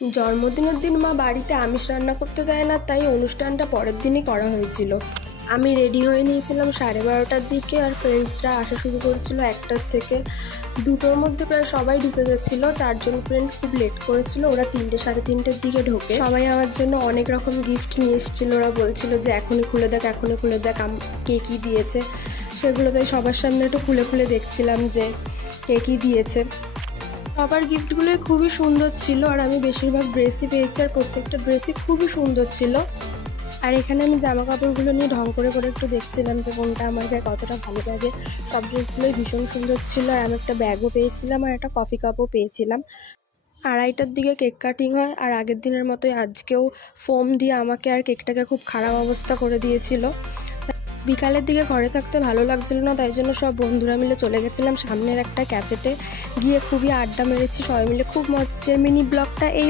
জন্মদিনের দিন মা বাড়িতে আমিষ রান্না করতে দেয় না, তাই অনুষ্ঠানটা পরের দিনই করা হয়েছিল। আমি রেডি হয়ে নিয়েছিলাম 12:30টার দিকে, আর ফ্রেন্ডসরা আসা শুরু করেছিল 1টার থেকে। 2টোর মধ্যে প্রায় সবাই ঢুকে গেছিলো। 4জন ফ্রেন্ড খুব লেট করেছিল, ওরা 3টে 3:30টার দিকে ঢোকে। সবাই আমার জন্য অনেক রকম গিফট নিয়ে এসেছিলো। ওরা বলছিল যে এখনই খুলে দেখ, এখনই খুলে দেখ কে কী দিয়েছে। সেগুলো তাই সবার সামনে একটু খুলে খুলে দেখছিলাম যে কে কী দিয়েছে। সবার গিফটগুলোই খুবই সুন্দর ছিল, আর আমি বেশিরভাগ ড্রেসই পেয়েছি, আর প্রত্যেকটা ড্রেসই খুবই সুন্দর ছিল। আর এখানে আমি জামা কাপড়গুলো নিয়ে ঢং করে করে একটু দেখছিলাম যে কোনটা আমার গায়ে কতটা ভালো লাগে। সব ড্রেসগুলোই ভীষণ সুন্দর ছিল। আর আমি একটা ব্যাগও পেয়েছিলাম, আর একটা কফি কাপও পেয়েছিলাম। 2:30টার দিকে কেক কাটিং হয়, আর আগের দিনের মতোই আজকেও ফোম দিয়ে আমাকে আর কেকটাকে খুব খারাপ অবস্থা করে দিয়েছিল। বিকালের দিকে ঘরে থাকতে ভালো লাগছিল না, তাই জন্য সব বন্ধুরা মিলে চলে গেছিলাম সামনের একটা ক্যাফেতে। গিয়ে খুবই আড্ডা মেরেছি সবাই মিলে, খুব মজার। মিনি ব্লগটা এই